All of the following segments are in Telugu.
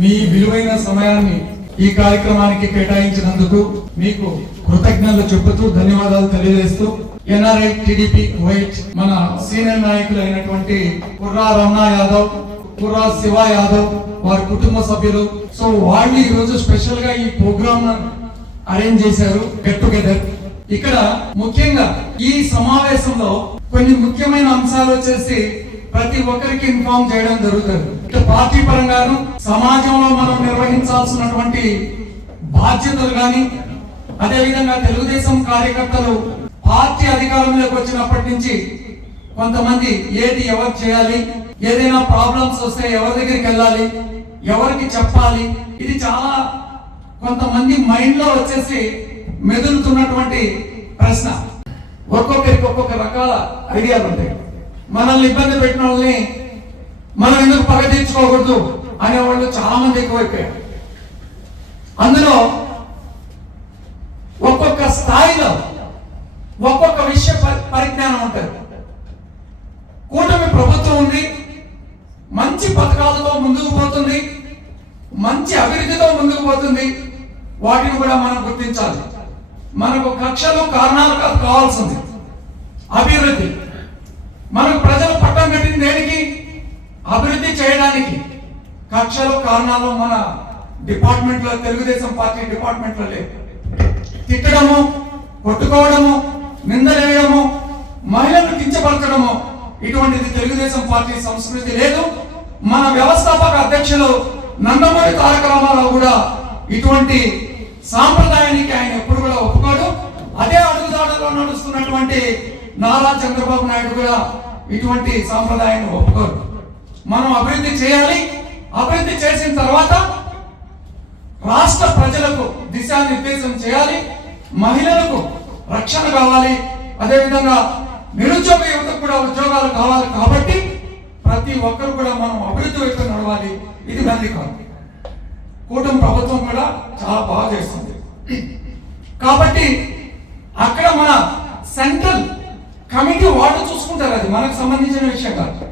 మీ విలువైన సమయాన్ని ఈ కార్యక్రమానికి కేటాయించినందుకు మీకు కృతజ్ఞతలు చెబుతూ ధన్యవాదాలు తెలియజేస్తూ ఎన్ఆర్ఐ టీడీపీ వైట్ మన సీనియర్ నాయకులు అయినటువంటి కుర్రా రమణ యాదవ్, కుర్రా శివ యాదవ్, వారి కుటుంబ సభ్యులు, సో వాళ్ళు ఈ రోజు స్పెషల్ గా ఈ ప్రోగ్రామ్ అరేంజ్ చేశారు, గెట్ టుగెదర్. ఇక్కడ ముఖ్యంగా ఈ సమావేశంలో కొన్ని ముఖ్యమైన అంశాలు వచ్చేసి ప్రతి ఒక్కరికి ఇన్ఫార్మ్ చేయడం జరుగుతుంది. పార్టీ పరంగాను సమాజంలో మనం నిర్వహించాల్సినటువంటి బాధ్యతలు కానీ, అదేవిధంగా తెలుగుదేశం కార్యకర్తలు పార్టీ అధికారంలోకి వచ్చినప్పటి నుంచి కొంతమంది ఏది ఎవరు చేయాలి, ఏదైనా ప్రాబ్లమ్స్ వస్తే ఎవరి దగ్గరికి వెళ్ళాలి, ఎవరికి చెప్పాలి, ఇది చాలా కొంతమంది మైండ్ లో వచ్చేసి మెదులుతున్నటువంటి ప్రశ్న. ఒక్కొక్కరికి ఒక్కొక్క రకాల ఐడియాలు ఉంటాయి. మనల్ని ఇబ్బంది పెట్టిన వాళ్ళని మనం ఎందుకు పగ తీర్చుకోకూడదు అనేవాళ్ళు చాలా మంది ఎక్కువైపోయారు. అందులో ఒక్కొక్క స్థాయిలో ఒక్కొక్క విషయ పరిజ్ఞానం ఉంటుంది. కూటమి ప్రభుత్వం ఉంది, మంచి పథకాలతో ముందుకు పోతుంది, మంచి అభివృద్ధితో ముందుకు పోతుంది. వాటిని కూడా మనం గుర్తించాలి. మనకు కక్షలు కారణాలు కాదు కావాల్సింది అభివృద్ధి. మనకు ప్రజలు పట్టం కట్టింది దేనికి? అభివృద్ధి చేయడానికి. కక్షలు కారణాలు మన డిపార్ట్మెంట్ లో, తెలుగుదేశం పార్టీ డిపార్ట్మెంట్ లో లేవు. తిట్టడము, కొట్టుకోవడము, నిందలేయడము, మహిళలను కించపరచడము, ఇటువంటిది తెలుగుదేశం పార్టీ సంస్కృతి లేదు. మన వ్యవస్థాపక అధ్యక్షులు నందమూరి తారక రామారావు కూడా ఇటువంటి సాంప్రదాయానికి ఆయన ఎప్పుడు కూడా ఒప్పుకోడు. అదే అడుగుదాడలో నడుస్తున్నటువంటి నారా చంద్రబాబు నాయుడు కూడా ఇటువంటి సాంప్రదాయాన్ని ఒప్పుకోరు. మనం అభివృద్ధి చేయాలి. అభివృద్ధి చేసిన తర్వాత రాష్ట్ర ప్రజలకు దిశానిర్దేశం చేయాలి. మహిళలకు రక్షణ కావాలి. అదేవిధంగా నిరుద్యోగ యువతకు కూడా ఉద్యోగాలు కావాలి. కాబట్టి ప్రతి ఒక్కరు కూడా మనం అభివృద్ధి వైపు నడవాలి. ఇది మంది కాదు. కూటమి ప్రభుత్వం కూడా చాలా బాగా చేస్తుంది. కాబట్టి అక్కడ మన సెంట్రల్ కమిటీ వాళ్ళు చూసుకుంటారు. అది మనకు సంబంధించిన విషయం కాదు.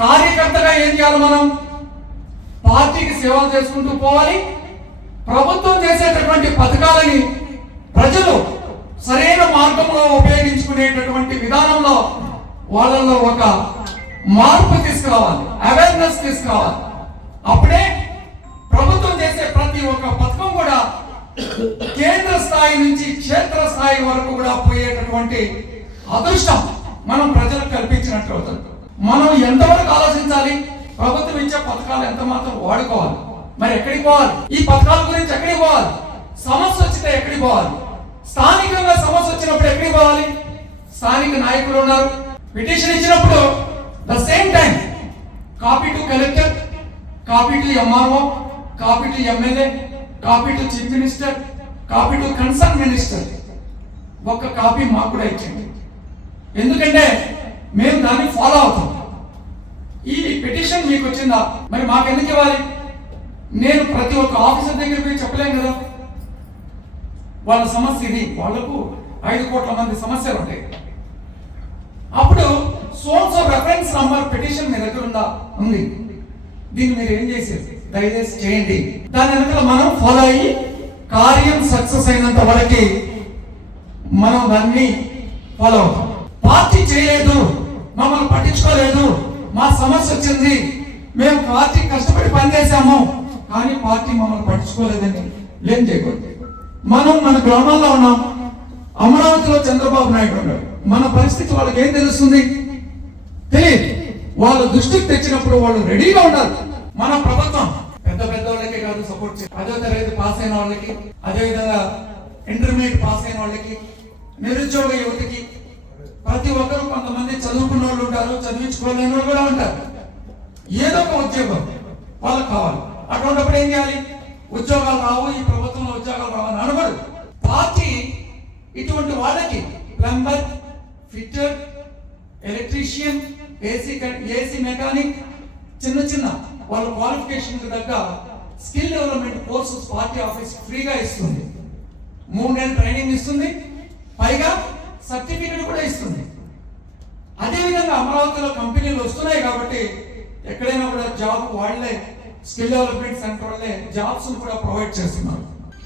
కార్యకర్తగా ఏం చేయాలి? మనం పార్టీకి సేవలు చేసుకుంటూ పోవాలి. ప్రభుత్వం చేసేటటువంటి పథకాలని ప్రజలు సరైన మార్గంలో ఉపయోగించుకునేటటువంటి విధానంలో వాళ్ళలో ఒక మార్పు తీసుకురావాలి, అవేర్నెస్ తీసుకురావాలి. అప్పుడే ప్రభుత్వం చేసే ప్రతి ఒక్క పథకం కూడా కేంద్ర స్థాయి నుంచి క్షేత్ర స్థాయి వరకు కూడా పోయేటటువంటి అదృష్టం మనం ప్రజలకు కల్పించినట్టు అవుతుంది. మనం ఎంతవరకు ఆలోచించాలి? ప్రభుత్వం ఇచ్చే పథకాలు ఎంత మాత్రం వాడుకోవాలి. మరి ఎక్కడికి పోవాలి? ఈ పథకాల గురించి ఎక్కడికి పోవాలి? సమస్య వచ్చితే ఎక్కడికి పోవాలి? స్థానికంగా సమస్య వచ్చినప్పుడు ఎక్కడికి పోవాలి? స్థానిక నాయకులు ఉన్నారు. పిటిషన్ ఇచ్చినప్పుడు the same time copy to collector, copy to MRO, copy to MLA, copy to chief minister, copy to concern minister. ఒక్క కాపీ మాకు కూడా ఇచ్చింది. ఎందుకంటే మేము దాన్ని ఫాలో అవుతాం. ఈ పిటిషన్ మీకు వచ్చిందా, మరి మాకు ఎందుకు ఇవ్వాలి? నేను ప్రతి ఒక్క ఆఫీసర్ దగ్గర పోయి చెప్పలేం కదా. వాళ్ళ సమస్య ఇది, వాళ్లకు 5 కోట్ల మంది సమస్యలు ఉంటాయి. అప్పుడు సోర్స్ రెఫరెన్స్ నంబర్ పిటిషన్ మీ దగ్గర ఉంది, దీన్ని మీరు ఏం చేసేది దయచేసి చేయండి. దాని వెనకాల మనం ఫాలో అయ్యి కార్యం సక్సెస్ అయినంత వరకు మనం దాన్ని ఫాలో అవుతాం. పార్టీ చేయలేదు, మమ్మల్ని పట్టించుకోలేదు, మా సమస్య వచ్చింది, మేము పార్టీ కష్టపడి పనిచేసాము కానీ పార్టీ మమ్మల్ని పట్టించుకోలేదని ఏం చేయకూడదు. మనం మన గ్రామాల్లో ఉన్నాం. అమరావతిలో చంద్రబాబు నాయుడు ఉన్నాడు. మన పరిస్థితి వాళ్ళకి ఏం తెలుస్తుంది? తెలియదు. వాళ్ళ దృష్టికి తెచ్చినప్పుడు వాళ్ళు రెడీగా ఉండాలి. మన ప్రభుత్వం పెద్ద పెద్ద వాళ్ళకే కాదు సపోర్ట్ చేయాలి. 10వ తరగతి పాస్ అయిన వాళ్ళకి, అదేవిధంగా ఇంటర్మీడియట్ పాస్ అయిన వాళ్ళకి, నిరుద్యోగ యువతకి, ప్రతి ఒక్కరు, కొంతమంది చదువుకున్న వాళ్ళు ఉంటారు, చదివించుకోలేని వాళ్ళు కూడా ఉంటారు. ఏదో ఒక ఉద్యోగం వాళ్ళకి కావాలి. అటువంటిప్పుడు ఏం చేయాలి? ఉద్యోగాలు రావు, ఈ ప్రభుత్వంలో ఉద్యోగాలు రావని అనబడు. పార్టీ ఇటువంటి వాళ్ళకి plumber, fitter, electrician, AC mechanic, చిన్న చిన్న వాళ్ళ క్వాలిఫికేషన్ తగ్గ skill development courses party office ఫ్రీగా ఇస్తుంది. 3 నెలల ట్రైనింగ్ ఇస్తుంది, పైగా సర్టిఫికెట్ కూడా ఇస్తుంది. అదేవిధంగా అమరావతిలో కంపెనీలు వస్తున్నాయి కాబట్టి ఎక్కడైనా కూడా జాబ్ వాళ్లే స్కిల్ డెవలప్మెంట్ సెంటర్ వాళ్ళే జాబ్స్ కూడా ప్రొవైడ్ చేస్తున్నారు.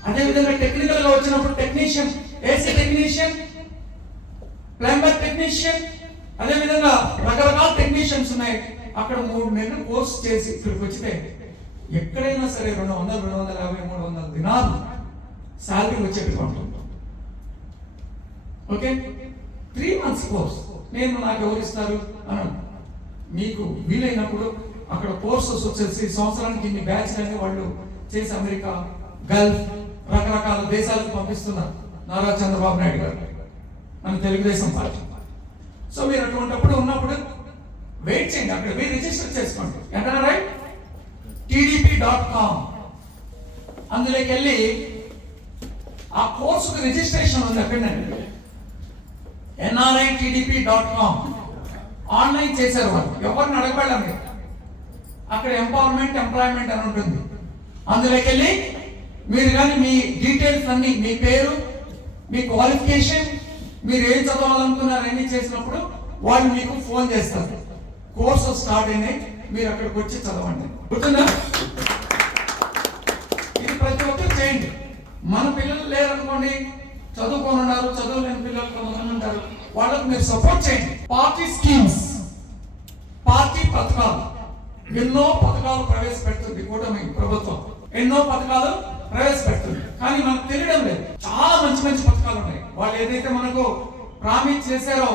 అదేవిధంగా టెక్నికల్ గా వచ్చినప్పుడు technician, AC technician, plumber technician, అదేవిధంగా రకరకాల టెక్నీషియన్స్ ఉన్నాయి. అక్కడ 3 నెలలు కోర్స్ చేసి ఇక్కడికి వచ్చితే ఎక్కడైనా సరే 200, 250, 300 దినాలు శాలరీ వచ్చేట్టుగా ఉంటుంది. ఓకే, 3 months కోర్స్ నాకు ఎవరు ఇస్తారు అని మీకు వీలైనప్పుడు అక్కడ కోర్సెస్ వచ్చేసి సంవత్సరానికి ఇన్ని బ్యాచ్లని వాళ్ళు చేసి అమెరికా, గల్ఫ్, రకరకాల దేశాలకు పంపిస్తున్నారు నారా చంద్రబాబు నాయుడు గారు మన తెలుగుదేశం పార్టీ. సో మీరు అటువంటిప్పుడు ఉన్నప్పుడు వెయిట్ చేయండి, అక్కడ మీరు రిజిస్టర్ చేసుకోండి. ఎక్కడ రైట్ tdp.com అందులోకి వెళ్ళి ఆ కోర్సుకు రిజిస్ట్రేషన్ ఉంది. అక్కడనండి nritdp.com ఆన్లైన్ చేశారు వాళ్ళు, ఎవరిని అడగబడలేదు. అక్కడ ఎంపవర్మెంట్, ఎంప్లాయ్మెంట్ అని ఉంటుంది. అందులోకి వెళ్ళి మీరు కానీ మీ డీటెయిల్స్ అన్ని, మీ పేరు, మీ క్వాలిఫికేషన్, మీరు ఏం చదవాలనుకున్నారు అన్ని చేసినప్పుడు వాళ్ళు మీకు ఫోన్ చేస్తారు. కోర్సు స్టార్ట్ అయినాయి, మీరు అక్కడికి వచ్చి చదవండి. గుర్తుందా? ఇది ప్రతి ఒక్కరు చేయండి. మన పిల్లలు లేరనుకోండి, చదువుకొని ఉన్నారు, చదువులేని పిల్లలు కొంతమంది ఉంటారు, వాళ్ళకు మీరు సపోర్ట్ చేయండి. పార్టీ స్కీమ్స్, పార్టీ పథకాలు, ఎన్నో పథకాలు ప్రవేశపెడుతుంది కూటమి ప్రభుత్వం. ఎన్నో పథకాలు ప్రవేశపెడుతుంది, కానీ మనకు తెలియడం లేదు. చాలా మంచి మంచి పథకాలు ఉన్నాయి. వాళ్ళు ఏదైతే మనకు ప్రామిస్ చేశారో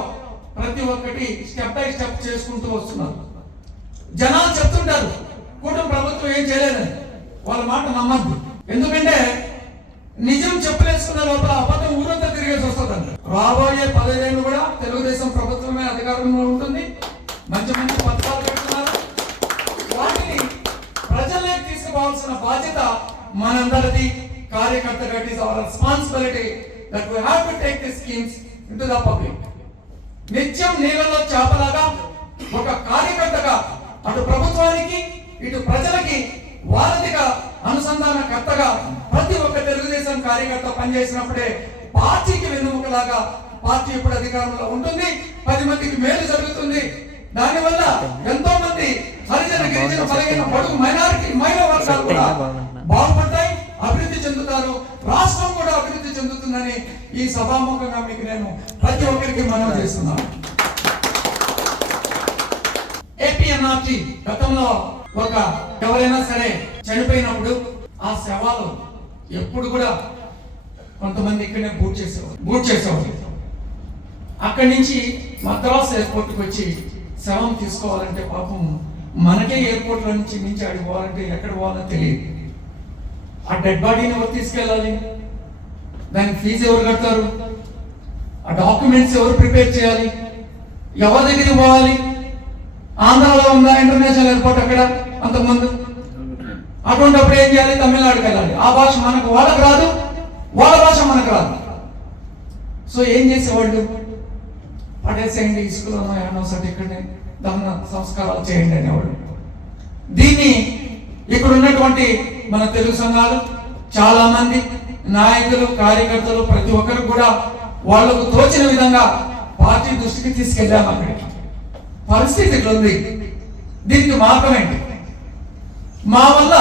ప్రతి ఒక్కటి స్టెప్ బై స్టెప్ చేసుకుంటూ వస్తున్నారు. జనాలు చెప్తుంటారు కూటమి ప్రభుత్వం ఏం చేయలేదని, వాళ్ళ మాట నమ్మద్దు. ఎందుకంటే నిజం చెప్పులేసుకున్న లోపల అబద్ధం ఊరంతా తిరిగేసి వస్తుందంట. రాబోయే 15 ఏళ్ళు కూడా తెలుగుదేశం ప్రభుత్వమే అధికారంలో ఉంటుంది. మంచి మంచి పథకాలు పెడుతున్నారు. వాటిని ప్రజల్లోకి తీసుకుపోవాల్సిన బాధ్యత మనందరిది. కార్యకర్తగా it is our responsibility that we have to take the schemes into the public. నిత్యం నీళ్ళలో చేపలాగా ఒక కార్యకర్తగా అటు ప్రభుత్వానికి ఇటు ప్రజలకి వారధిగా అనుసంధానకర్తగా ప్రతి ఒక్క తెలుగుదేశం కార్యకర్త పనిచేసినప్పుడే పార్టీకి వెన్నుముకలాగా పార్టీ ఇప్పుడు అధికారంలో ఉంటుంది. 10 మందికి మేలు జరుగుతుంది. దానివల్ల ఎంతో మంది హరిజన, గిరిజన, బలహీన, బడుగు, మైనారిటీ, మహిళా వర్గాలు కూడా బాగుపడతాయి, అభివృద్ధి చెందుతారు, రాష్ట్రం కూడా అభివృద్ధి చెందుతుందని ఈ సభాముఖంగా మీకు నేను ప్రతి ఒక్కరికి మనవి చేస్తున్నాను. ఏపీఎన్ఆర్టీ గతంలో ఒక ఎవరైనా సరే చనిపోయినప్పుడు ఆ శవాలు ఎప్పుడు కూడా కొంతమంది ఇక్కడనే బూట్ చేసేవారు. అక్కడి నుంచి మద్రాస్ ఎయిర్పోర్ట్కి వచ్చి శవం తీసుకోవాలంటే పాపం మనకే ఎయిర్పోర్ట్లో నుంచి ఆడికి పోవాలంటే ఎక్కడ పోవాలో తెలియదు. ఆ డెడ్ బాడీని ఎవరు తీసుకెళ్ళాలి? దానికి ఫీజు ఎవరు కడతారు? ఆ డాక్యుమెంట్స్ ఎవరు ప్రిపేర్ చేయాలి? ఎవరి దగ్గరికి పోవాలి? ఆంధ్రాలో ఉందా ఇంటర్నేషనల్ ఎయిర్పోర్ట్ అక్కడ అంతకుముందు? అటువంటిప్పుడు ఏం చేయాలి? తమిళనాడుకి వెళ్ళాలి. ఆ భాష మనకు వాళ్ళకు రాదు, వాళ్ళ భాష మనకు రాదు. సో ఏం చేసేవాళ్ళు? పడేసేయండి, ఇసుకలోనో ఏమో సరే ఇక్కడనే దహన సంస్కారాలు చేయండి అనేవాళ్ళు. దీన్ని ఇక్కడ ఉన్నటువంటి మన తెలుగు సంఘాలు, చాలా మంది నాయకులు, కార్యకర్తలు ప్రతి ఒక్కరు కూడా వాళ్లకు తోచిన విధంగా పార్టీ దృష్టికి తీసుకెళ్ళాము. అక్కడికి పరిస్థితి ఇట్లా ఉంది, దీనికి మార్గం ఏంటి? మా వల్ల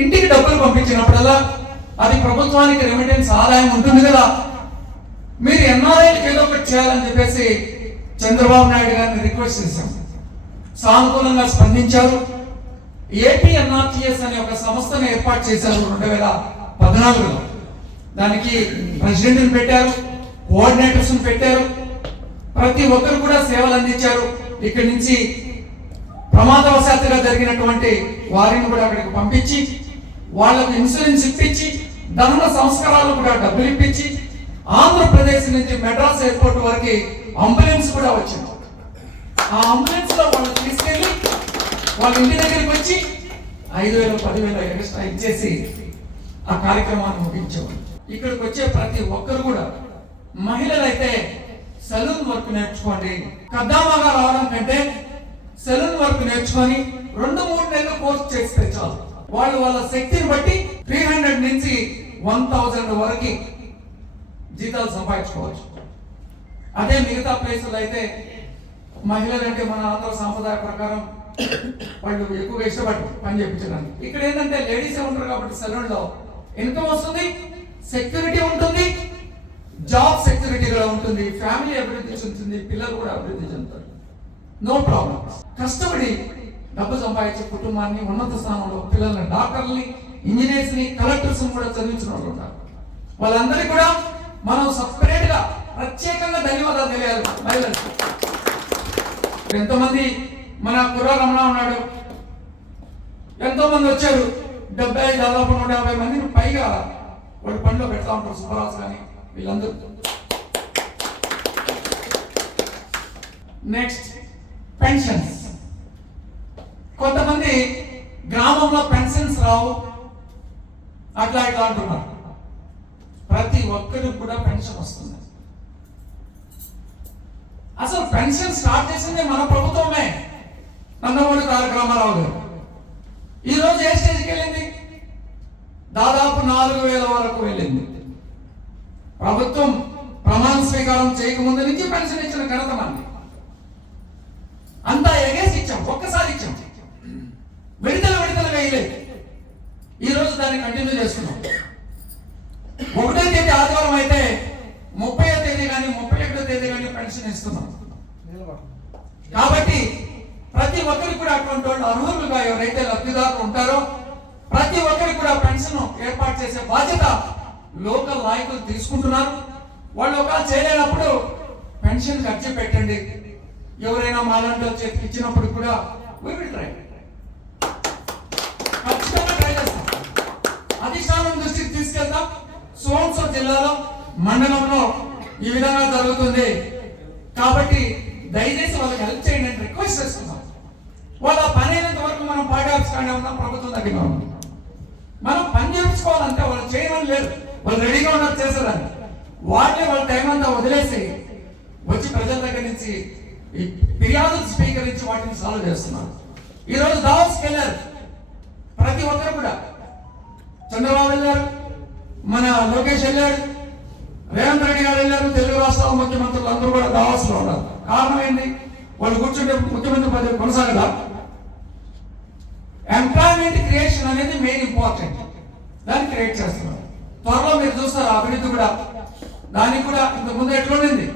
ఇంటికి డబ్బులు పంపించినప్పుడల్లా అది ప్రభుత్వానికి రెమిటెన్స్ ఆదాయం ఉంటుంది కదా, మీరు ఎన్ఆర్ఐకి ఏదో ఒకటి చేయాలని చెప్పేసి చంద్రబాబు నాయుడు గారిని రిక్వెస్ట్ చేశాం. సానుకూలంగా స్పందించారు. ఏపీఎన్ఆర్టీఎస్ అనే ఒక సంస్థను ఏర్పాటు చేశారు 2014లో. దానికి ప్రెసిడెంట్ని పెట్టారు, కోఆర్డినేటర్స్ పెట్టారు, ప్రతి ఒక్కరు కూడా సేవలు అందించారు. ఇక్కడి నుంచి ప్రమాదవశాత్తుగా జరిగినటువంటి వారిని కూడా అక్కడికి పంపించి వాళ్ళకు ఇన్సూరెన్స్ ఇప్పించి దహన సంస్కారాలు కూడా డబ్బులు ఇప్పించి ఆంధ్రప్రదేశ్ నుంచి మెడ్రాస్ ఎయిర్పోర్ట్ వరకు అంబులెన్స్ కూడా వచ్చింది. ఆ అంబులెన్స్ లో వాళ్ళు తీసుకెళ్లి వాళ్ళ ఇంటి దగ్గరికి వచ్చి 5,000, 10,000 ఎక్స్ట్రా ఇచ్చేసి ఆ కార్యక్రమాన్ని ముగించేవాళ్ళు. ఇక్కడికి వచ్చే ప్రతి ఒక్కరు కూడా మహిళలైతే సెలూన్ వర్క్ నేర్చుకోండి. కద్దామాగా రావడం కంటే సెలూన్ వర్క్ నేర్చుకొని 2-3 నెలలు కోర్సు చేస్తే చాలు. వాళ్ళు వాళ్ళ శక్తిని బట్టి 300 నుంచి 1,000 వరకు జీతాలు సంపాదించుకోవచ్చు. అదే మిగతా ప్లేసులు అయితే మహిళలంటే మన ఆంధ్ర సాంప్రదాయ ప్రకారం వాళ్ళు ఎక్కువగా ఇష్టపడరు పని చేయించడానికి. ఇక్కడ ఏంటంటే లేడీసే ఉంటారు కాబట్టి సెలూన్లో ఇన్కమ్ వస్తుంది, సెక్యూరిటీ ఉంటుంది, జాబ్ సెక్యూరిటీ కూడా ఉంటుంది, ఫ్యామిలీ అభివృద్ధి చెందుతుంది, పిల్లలు కూడా అభివృద్ధి చెందుతారు. No problem. కష్టపడి డబ్బు సంపాదించే కుటుంబాన్ని ఉన్నత స్థానంలో పిల్లల్ని, డాక్టర్ని, ఇంజనీర్స్ ని, కలెక్టర్స్ కూడా చదివించిన వాళ్ళు ఉంటారు. వాళ్ళందరికీ కూడా మనం సపరేట్ గా ప్రత్యేకంగా ధన్యవాదాలు తెలియాలి. మహిళలకు ఎంతోమంది మన కుర్ర రమణ ఉన్నాడు, ఎంతో మంది వచ్చారు, 70 దాదాపు 150 మందిని పైగా వాళ్ళు పనిలో పెడతా ఉంటారు. సుబ్బరాజు కానీ వీళ్ళందరూ. Next pensions. కొంతమంది గ్రామంలో పెన్షన్స్ రావు అట్లా ఇట్లా అంటున్నారు. ప్రతి ఒక్కరికి కూడా పెన్షన్ వస్తుంది. అసలు పెన్షన్ స్టార్ట్ చేసింది మన ప్రభుత్వమే, నందమూరి తారక రామారావు గారు. ఈ రోజు ఏ స్టేజ్కి వెళ్ళింది? దాదాపు 4,000 వరకు వెళ్ళింది. ప్రభుత్వం ప్రమాణ స్వీకారం చేయకముందు నుంచి పెన్షన్ ఇచ్చిన ఘనత మనది. అంతా ఎగేసి ఇచ్చాం, ఒక్కసారి ఇచ్చాం, విడతలు వేయలేదు. ఈ రోజు దాన్ని కంటిన్యూ చేస్తున్నాం. 1వ తేదీ ఆదివారం అయితే 30వ తేదీ కానీ 31వ తేదీ కానీ పెన్షన్ ఇస్తున్నాం. కాబట్టి ప్రతి ఒక్కరికి కూడా అటువంటి వాళ్ళు అర్హులుగా ఎవరైతే లబ్ధిదారులు ఉంటారో ప్రతి ఒక్కరికి కూడా పెన్షన్ ఏర్పాటు చేసే బాధ్యత లోకల్ నాయకులు తీసుకుంటున్నారు. వాళ్ళు ఒకవేళ చేయలేనప్పుడు పెన్షన్ ఖర్చు పెట్టండి. ఎవరైనా మాలాంటి చేతికి ఇచ్చినప్పుడు కూడా ఖచ్చితంగా ట్రై చేస్తాం. అధిష్టానం దృష్టికి తీసుకెళ్తాం. సోన్సో జిల్లాలో మండలంలో ఈ విధంగా జరుగుతుంది కాబట్టి దయచేసి వాళ్ళకి హెల్ప్ చేయండి అని రిక్వెస్ట్ చేస్తున్నాం. వాళ్ళ పని అయినంత వరకు మనం పార్టీ ఆఫీస్ కానీ ఉన్నాం, ప్రభుత్వం దగ్గర ఉన్నాం. మనం పని చేయించుకోవాలంటే వాళ్ళు చేయమని లేదు, వాళ్ళు రెడీగా ఉన్నారు చేసేదాన్ని. వాళ్ళ టైం అంతా వదిలేసి వచ్చి ప్రజల దగ్గర నుంచి ఫిర్యాదులు స్వీకరించి వాటిని సాల్వ్ చేస్తున్నారు. ఈరోజు దావోస్కి వెళ్ళారు ప్రతి ఒక్కరు కూడా. చంద్రబాబు వెళ్ళారు, మన లోకేష్ వెళ్ళాడు, రేవంత్ రెడ్డి గారు వెళ్ళారు, తెలుగు రాష్ట్రాల ముఖ్యమంత్రులు అందరూ కూడా దావోస్లో ఉన్నారు. కారణం ఏంటి? వాళ్ళు కూర్చుంటే ముఖ్యమంత్రి పదవి కొనసాగదా? ఎంప్లాయ్మెంట్ క్రియేషన్ అనేది మెయిన్ ఇంపార్టెంట్. దాన్ని క్రియేట్ చేస్తున్నారు. త్వరలో మీరు చూస్తారు అభివృద్ధి కూడా. దానికి కూడా ఇంతకుముందు ఎట్లుండింది,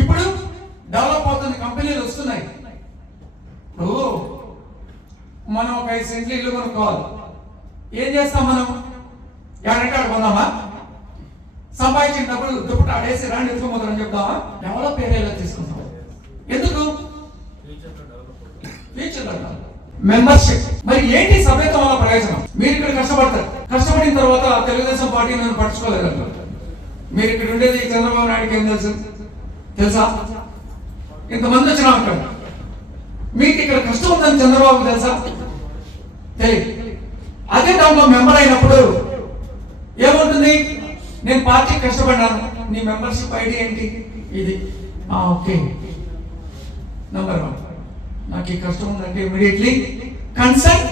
ఇప్పుడు డెవలప్ అవుతుంది, కంపెనీలు వస్తున్నాయి. ఇప్పుడు మనం ఒక 5 సెంట్లు ఇల్లు కొనుక్కోవాలి. ఏం చేస్తాం మనం? ఎక్కడంటే అక్కడ కొందామా? సంపాదించిన డబ్బులు దుప్పటి ఆడేసి రాండి ఎత్తుకోమోదని చెప్తామా? డెవలప్ ఏరియాలో తీసుకుంటాం. ఎందుకు? ఫ్యూచర్లో మెంబర్షిప్. మరి ఏంటి సభ్యత్వం వల్ల ప్రయోజనం? మీరు ఇక్కడ కష్టపడతారు, కష్టపడిన తర్వాత తెలుగుదేశం పార్టీ నన్ను పట్టించుకోలేదంటారు. మీరు ఇక్కడ ఉండేది చంద్రబాబు నాయుడుకి ఏం తెలుసా? ఇంతమంది వచ్చినా అంటారు. మీకు ఇక్కడ కష్టం ఉందని చంద్రబాబు తెలుసా? తెలియదు. అదే దాంట్లో మెంబర్ అయినప్పుడు ఏముంటుంది? నేను పార్టీకి కష్టపడ్డాను, నీ మెంబర్షిప్ ఐడి ఏంటి? ఇది. Okay, number 1. నాకు ఈ కష్టం ఉందంటే ఇమీడియట్లీ కన్సర్న్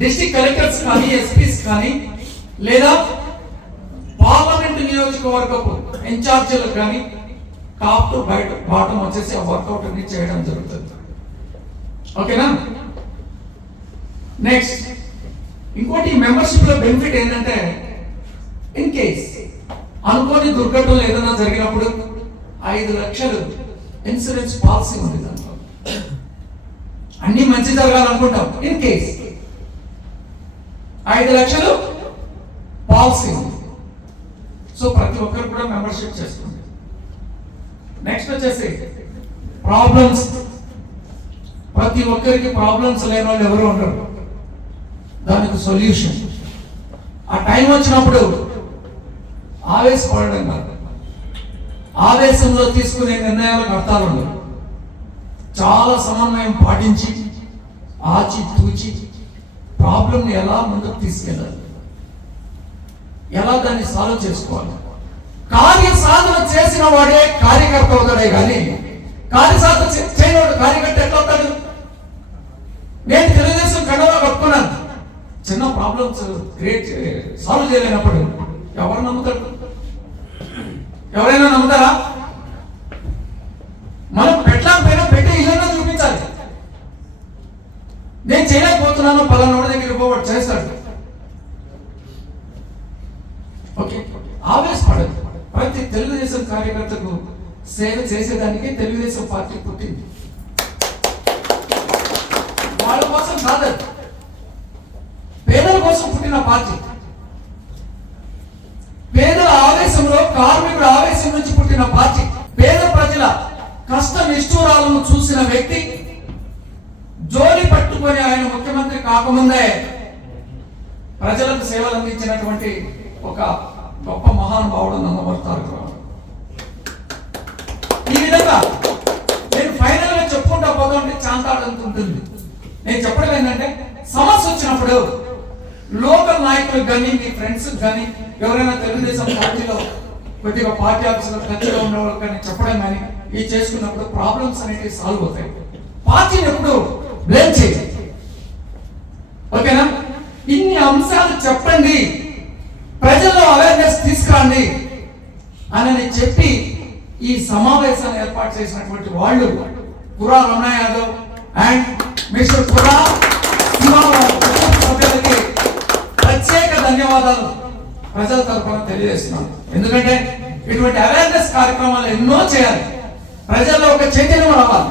డిస్ట్రిక్ట్ కలెక్టర్స్ కానీ ఎస్పీస్ కానీ లేదా పార్లమెంట్ నియోజకవర్గపు ఇన్ఛార్జీలకు కానీ టాప్ టు బాటం వచ్చేసి ఆ వర్కౌట్ అన్ని చేయడం జరుగుతుంది. ఓకేనా? నెక్స్ట్ ఇంకోటి మెంబర్షిప్ లో బెనిఫిట్ ఏంటంటే ఇన్ కేస్ అనుకోని దుర్ఘటనలు ఏదైనా జరిగినప్పుడు 5 లక్షలు ఇన్సూరెన్స్ పాలసీ ఉంది. దాంట్లో అన్ని మంచి జరగాలనుకుంటాం. ఇన్ కేస్ 5 లక్షలు పాలసీ ఉంది. సో ప్రతి ఒక్కరు కూడా మెంబర్షిప్ చేసుకోండి. నెక్స్ట్ వచ్చేసి ప్రాబ్లమ్స్. ప్రతి ఒక్కరికి ప్రాబ్లమ్స్ లేని వాళ్ళు ఎవరు ఉండరు. దానికి సొల్యూషన్ ఆ టైం వచ్చినప్పుడు ఆవేశపడడం కాదు, ఆవేశంలో తీసుకునే నిర్ణయాలకు అర్థాలు ఉండవు. చాలా సమన్వయం పాటించి ఆచి తూచి ప్రాబ్లంని ఎలా ముందుకు తీసుకెళ్ళాలి, ఎలా దాన్ని సాల్వ్ చేసుకోవాలి. కార్య సాధన చేసిన వాడే కార్యకర్త అవుతాడే కానీ కార్యసాధన చేయనివాడు కార్యకర్త ఎట్లా అవుతాడు? నేను తెలుగుదేశం కండవా కట్టుకున్నాను, చిన్న ప్రాబ్లమ్స్ క్రియేట్ సాల్వ్ చేయలేనప్పుడు ఎవరు నమ్ముతాడు? ఎవరైనా నమ్ముతారా? మనం పెట్టలేకపోయినా పెట్టి ఇళ్ళన్నా చూపించాలి. నేను చేయలేకపోతున్నాను, పలానా దగ్గర పోవాడు చేస్తాడు. ఓకే, ఆవేశపడదు. ప్రతి తెలుగుదేశం కార్యకర్తకు సేవ చేసేదానికి తెలుగుదేశం పార్టీ పుట్టింది. వాళ్ళ కోసం కాదు, పేదల కోసం పుట్టిన పార్టీ. పేదల ఆవేశంలో, కార్మికుల ఆవేశం నుంచి పుట్టిన పార్టీ. పేద ప్రజల కష్ట నిష్ఠూరాలను చూసిన వ్యక్తి, జోలి పట్టుకొని ఆయన ముఖ్యమంత్రి కాకముందే ప్రజలకు సేవలు అందించినటువంటి ఒక గొప్ప మహానుభావుడు నందమూరి తారక రామారావు. ఈ విధంగా నేను ఫైనల్ గా చెప్పుకుంటా పోతుంటే చాంతాడంత ఉంటుంది. నేను చెప్పడం ఏంటంటే, సమస్య వచ్చినప్పుడు లోకల్ నాయకులకు కానీ, మీ ఫ్రెండ్స్ కానీ, ఎవరైనా తెలుగుదేశం పార్టీలో కొద్దిగా పార్టీ ఆఫీసులో టచ్లో ఉన్న వాళ్ళకి కానీ చెప్పడం కానీ ఇది చేసుకున్నప్పుడు ప్రాబ్లమ్స్ అనేవి సాల్వ్ అవుతాయి. పార్టీని ఎప్పుడు బ్లేమ్ చేయాలి. ఓకేనా? ఇన్ని అంశాలు చెప్పండి, ప్రజల్లో అవేర్నెస్ తీసుకురండి అని చెప్పి ఈ సమావేశాన్ని ఏర్పాటు చేసినటువంటి వాళ్ళు పురా రమణ యాదవ్ అండ్ మిస్టర్ పురా సభ్యులకి ప్రత్యేక ధన్యవాదాలు ప్రజల తరఫున తెలియజేస్తున్నాను. ఎందుకంటే ఇటువంటి అవేర్నెస్ కార్యక్రమాలు ఎన్నో చేయాలి, ప్రజల్లో ఒక చైతన్యం రావాలి.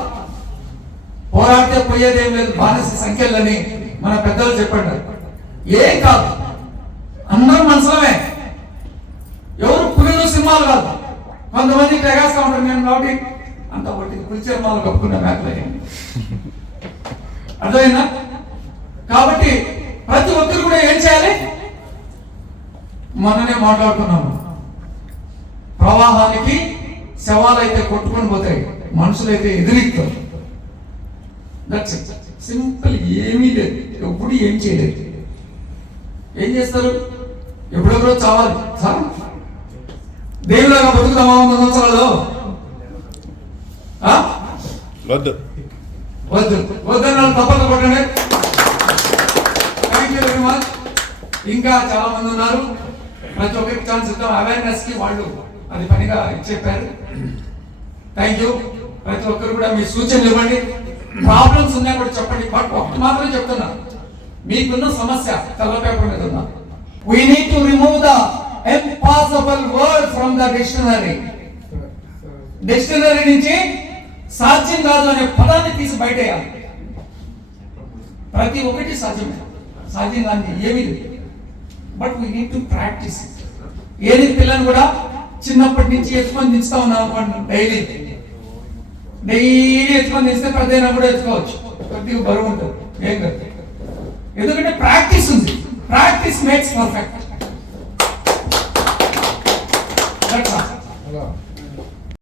పోరాడితే పోయేదేం లేదు, బానిస సంఖ్యలని మన పెద్దలు చెప్పండి. ఏం కాదు, అందరం మనసులమే, ఎవరు పులిలు సింహాలు కాదు. కొంతమంది తెగేస్తా ఉంటారు, నేను కాబట్టి అంత ఒకటి పులిచర్మాలు కప్పుకున్న మేకలే. అర్థమైందా? కాబట్టి ప్రతి ఒక్కరు కూడా ఏం చేయాలి? మననే మాట్లాడుతున్నాము, ప్రవాహానికి శవాలైతే కొట్టుకొని పోతాయి, మనుషులైతే ఎదిరిస్తారు. That's it, simple. ఏమీ లేదు, ఎప్పుడు ఏం చేయలేదు. ఏం చేస్తారు? ఎప్పుడెప్పుడో చావాలి. సార్ దేవులాగా బతుకుతామా 100 సంవత్సరాలు? వద్దు వద్దు వద్దన్నాడు, తప్పక కొట్టండి. Thank you very much. ఇంకా చాలా మంది ఉన్నారు, ప్రతి ఒక్కరికి ఛాన్స్ ఇద్దాం. అవేర్నెస్ కి వాళ్ళు అది పనిగా చెప్పారు. Thank you. ప్రతి ఒక్కరు కూడా మీ సూచనలు ఇవ్వండి, ప్రాబ్లమ్స్ ఉన్నాయి కూడా చెప్పండి. బట్ ఒకటి మాత్రం చెప్తున్నా, మీకున్న సమస్య తెల్ల పేపర్ మీద ఉందా? We need to remove the impossible word from the dictionary. Dictionary నుంచి సాధ్యం కాదు అనే పదాన్ని తీసి బయటేయాలి. ప్రతి ఒక్కటి సాధ్యమే, సాధ్యం కాదు ఏమీ లేదు. But we need to practice. ఏది పిల్లలు కూడా చిన్నప్పటి నుంచి ఎత్తుకొని దించుతా ఉన్నాం అనుకోండి, డైలీ ఎత్తుకొని దిస్తే పెద్దయినా కూడా ఎత్తుకోవచ్చు, కొద్దిగా బరువు ఉంటుంది, ఏం కాదు. ఎందుకంటే ప్రాక్టీస్ ఉంది. Practice makes perfect.